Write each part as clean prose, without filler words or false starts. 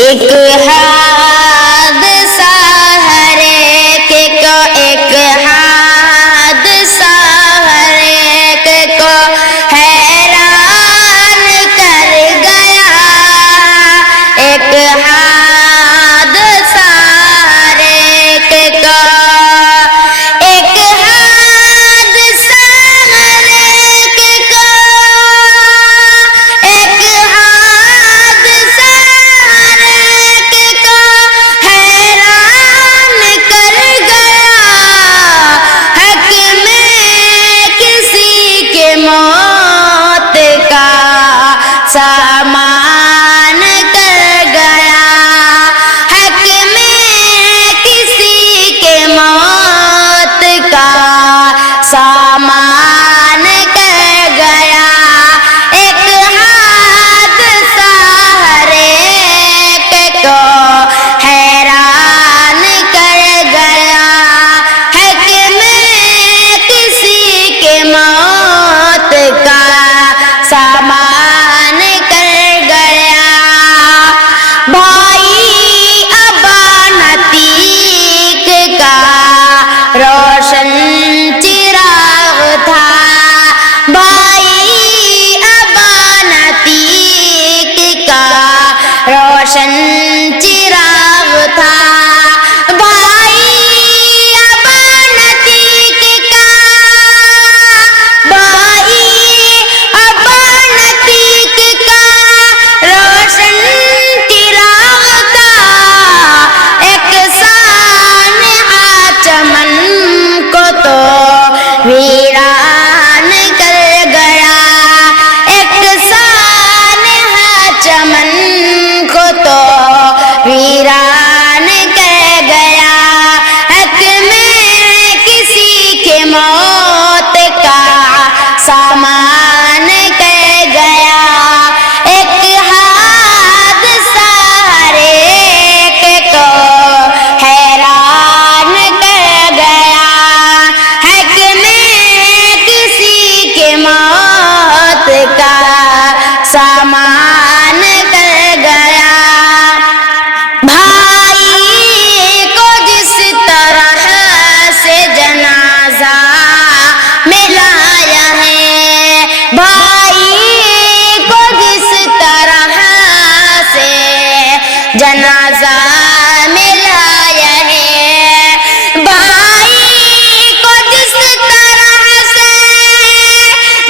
ایک حادثہ ہر ایک کو، ایک حادثہ ہر ایک کو حیران کر گیا، ایک حادثہ ہر ایک کو، ایک حادثہ ہر ایک کو، ایک حادثہ ہر ایک کو حیران کر گیا، حق میں کسی کے موت کا سامان کر گیا، حق میں کسی کے موت کا سامان کر گیا، ایک حادثہ ہر ایک کو حیران کر گیا، حق میں کسی کے موت کا سامان کر گیا۔ بھائی ابا نتیق کا روشن چراغ تھا، بھائی ابا نتیق کا روشن چراغ تھا، بھائی ابا نتیق کا، بھائی ابا نتیق کا روشن چراغ تھا، ایک سانحہ چمن کو تو ویران کر گیا، ایک سانحہ چمن کو تو ویران کر گیا، حق میں کسی کے موت کا سامان کر گیا، ایک حادثہ ہر ایک کو حیران کر گیا، حق میں کسی کے موت کا سامان کر گیا۔ بھائی کو جس طرح سے جنازہ میں لایا ہے، بھائی کو جس طرح سے جنازہ میں لایا ہے، بھائی کو جس طرح سے،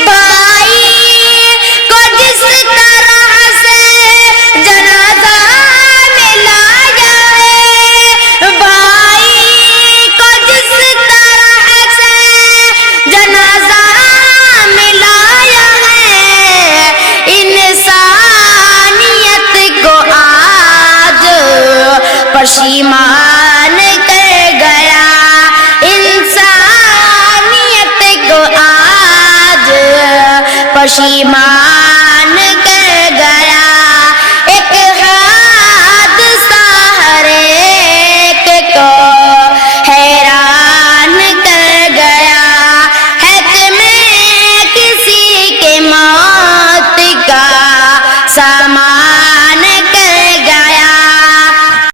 بھائی کو جس طرح سے جنازہ میں لایا ہے، بھائی کو جس طرح سے جنازہ میں لایا ہے، انسانیت کو آج پشیمان کر گیا، انسانیت کو آج پشیمان